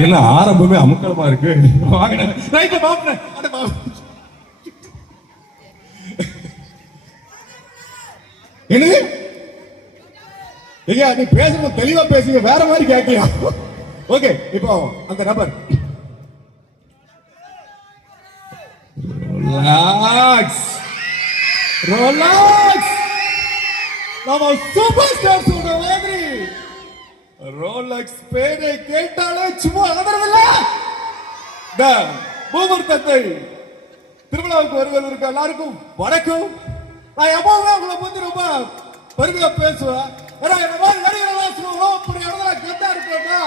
என்ன ஆரம்பமே அமுக்கலமா இருக்கு. என்னது நீ பேசணும், தெளிவா பேசுங்க, வேற மாதிரி கேட்கலையா? ஓகே, இப்போ அந்த நபர் ரிலாக்ஸ் ரிலாக்ஸ். நம்ம சூப்பர் ஸ்டார் சொல்ற மாதிரி ரோலக்ஸ் பேரை கேட்டாலே சும்மா அகறதில்ல. முகூர்த்தத்தை திருவிழாவுக்கு வருவதற்கு எல்லாருக்கும் வணக்கம். நான் எப்பவுமே உங்களை பத்தி ரொம்ப பெருமையா பேசுவேன். ஏன்னா என்ன மாதிரி நடிகர்கள்லாம் சொல்லுவோம், இப்படி இடத்துல கெத்தா இருக்கா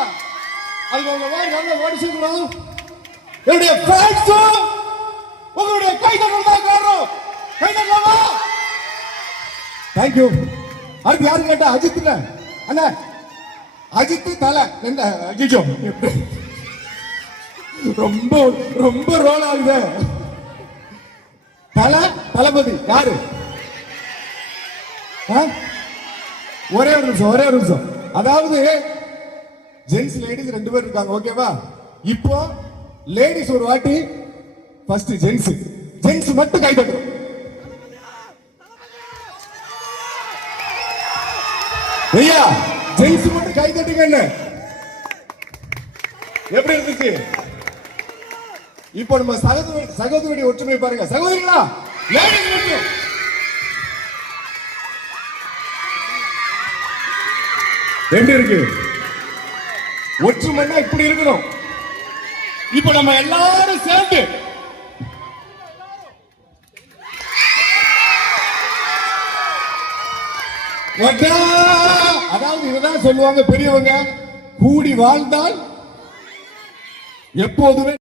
அது உங்க மாதிரி நல்ல ஓடிச்சுக்கணும். என்னுடைய ஃபேன்ஸும் உங்களுடைய கைதட்டல் தான் காரணம். கைதட்டலாமா? தேங்க்யூ. அடுத்து யாரு கேட்டா? அஜித் அண்ணா, அஜித் தலை அஜிஜோ ரொம்ப ரொம்ப ரோல் ஆகுது. தலை தளபதி யாரு? ஒரே ஒரு நிமிஷம். அதாவது ஜென்ஸ் லேடிஸ் 2 பேர் இருக்காங்க, ஓகேவா? இப்போ லேடிஸ் ஒரு வாட்டி ஃபர்ஸ்ட் ஜென்ஸ் மட்டும் கை தட்டுறோம். ஐயா ஜென்ஸ் மட்டும் கை தட்டுங்க. எப்படி இருந்துச்சு? இப்போ நம்ம சகோதரி ஒற்றுமை பாருங்க. சகோதரிகளா, லேடிஸ் மட்டும் எப்படி இருக்கு? ஒற்றுமைன்னா இப்படி இருக்கணும். இப்போ நம்ம எல்லாரும் சேர்ந்து அதாவது இதுதான் சொல்லுவாங்க பெரியவங்க, கூடி வாழ்ந்தால் எப்போதுமே